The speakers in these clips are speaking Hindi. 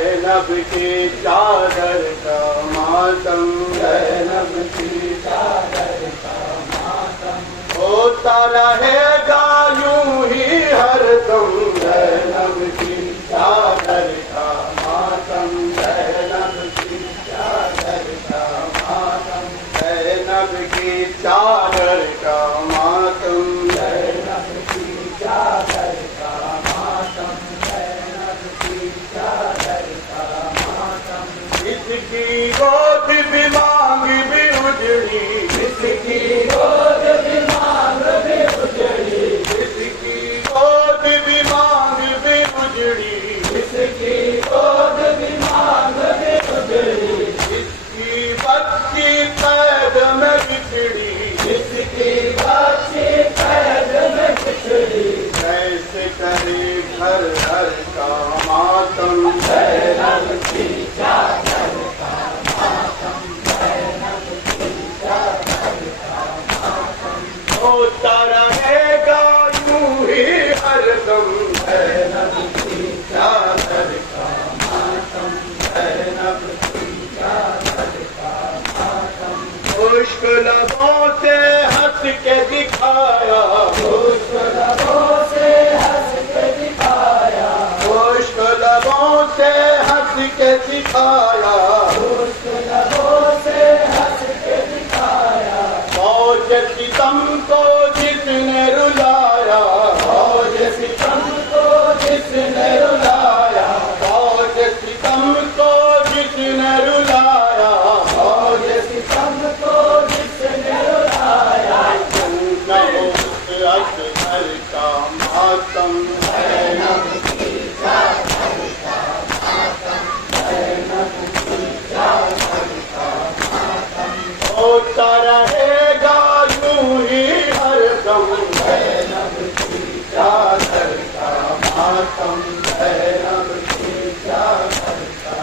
ज़ैनब की चादर का मातम, ज़ैनब की चादर का मातम होता रहेगा यूं ही हरदम। ज़ैनब की चादर का मातम ज़ैनब की चादर का मातम ज़ैनब की चादर का मातम, ज़ैनब की चादर का मातम ज़ैनब की चादर का मातम इसकी गोद भी मांग भी उजड़ी, इसकी गोद भी मांग भी उजड़ी इसकी गोद भी मांग भी उजड़ी, इसकी गोद भी मांग भी उजड़ी इसकी बच्ची कैद में बिछड़ी, इसकी बच्ची कैद में बिछड़ी कैसे करे घर घर का मातम। ज़ैनब की चादर का मातम ज़ैनब की चादर का मातम होता रहेगा यूं ही हरदम। ज़ैनब की चादर का मातम ज़ैनब की चादर का मातम खुश्क लबों से हंस के दिखाया, खुश्क लबों से हंस के दिखाया खुश्क लबों से हंस के दिखाया, खुश्क लबों से हंस के दिखाया मौज सितम को जिसने रुलाया, मौज सितम को जिसने रुलाया मौज सितम को जिसने रुलाया, मौज सितम को जिसने रुलाया कहो उस अकबर का मातम। ज़ैनब की चादर का मातम ज़ैनब की चादर का मातम होता रहेगा यूं ही हरदम। ज़ैनब की चादर का मातम ज़ैनब की चादर का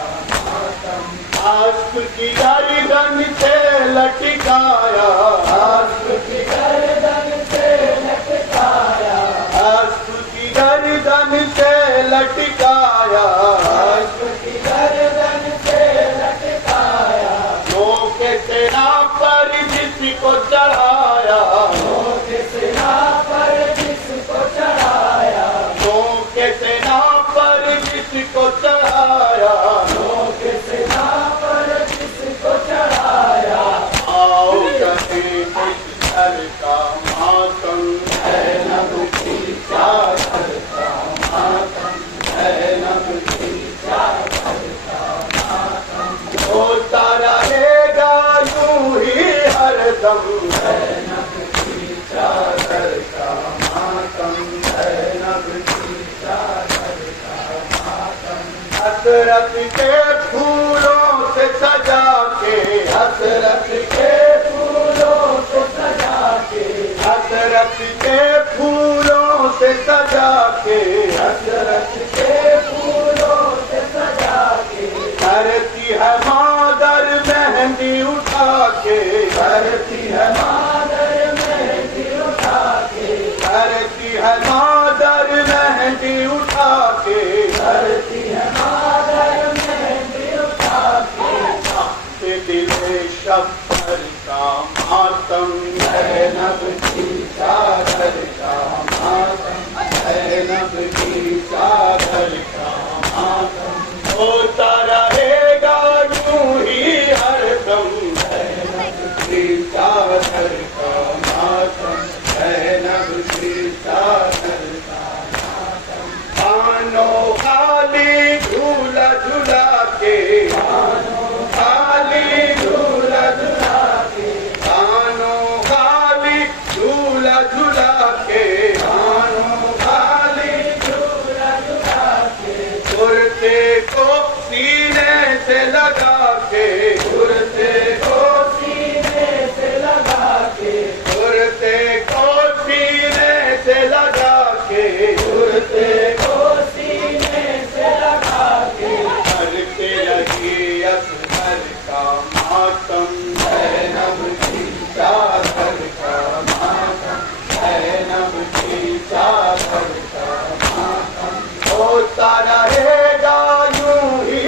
मातम आस्क की गर्दन से लटकाया, आस्क की गर्दन से लटकाया आस्क की गर्दन से लटकाया, आस्क की गर्दन से लटकाया नोके सेना पर जिसको चढ़ाया, नोके सेना पर जिसको चढ़ाया नोके सेना पर जिसको चढ़ाया, नोके सेना पर जिसको चढ़ाया आओ कहे इस घर का मातम। ज़ैनब की चादर का मातम ज़ैनब की चादर का मातम होता रहेगा यूं ही हरदम। ज़ैनब की चादर का मातम ज़ैनब की चादर का मातम हसरत के फूलों से सजा के, हसरत के फूलों से सजा के हसरत के फूलों से सजा के, हसरत के फूलों से सजा के करती है मादर मेहंदी उठा के, करती है मादर मेहंदी उठा के करती है मादर मेहंदी उठा के, करती है मादर मेहंदी उठा के दिले शब्द का मातम। ज़ैनब की चादर का मातम ज़ैनब की चादर का मातम होता रहेगा यूं ही हरदम। ज़ैनब की चादर का मातम ज़ैनब की चादर का मातम कानो खाली झूला झूला के, खाली झूला झूला के कानो खाली झूला झूला के, कानों खाली झूला झूला के कुर्ते को सीने से लगा के, कुर्ते को सीने से लगा के कुर्ते को सीने से लगा के, कुर्ते को सीने से लगा के करते रही असगर का मातम। ज़ैनब की चादर का मातम ज़ैनब की चादर का मातम होता रहेगा यूं ही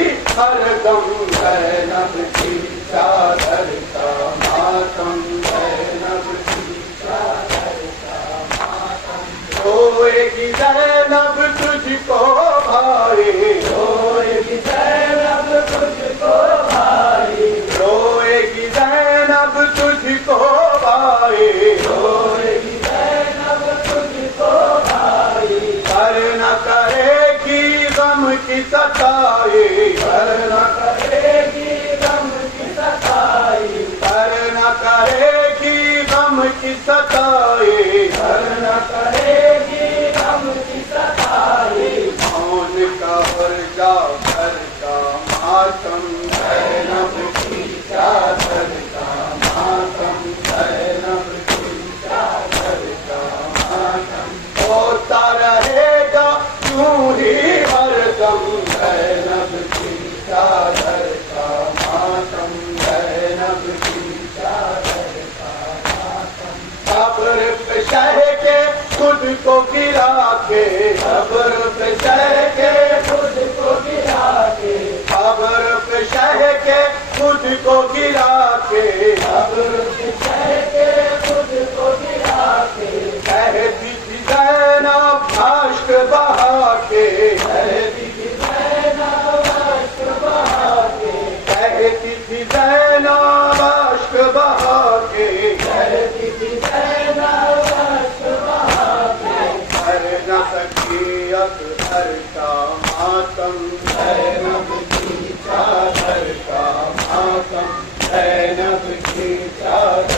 सताए, कर न करेगी गम की सताई। मौन का और जाकर का मातम, ज़ैनब की चादर का मातम, ज़ैनब की चादर का मातम। होता रहेगा यूं ही हरदम, ज़ैनब की चादर का मातम, ज़ैनब की चादर का मातम। कब्र पे शह के खुद को गिरा के, कब्र पे चढ़ के खुद को गिरा के, कब्र पे शह के खुद को गिरा के, कब्र पे चढ़ के खुद को गिरा के, कहती थी ज़ैनब अश्क बहा के, कहती थी ज़ैनब अश्क बहा के, कहती थी ज़ैनब अश्क बहा के, कहती थी ज़ैनब अश्क बहा के। कर न सकी अकबर का मातम, ज़ैनब की चादर का मातम, ज़ैनब की चादर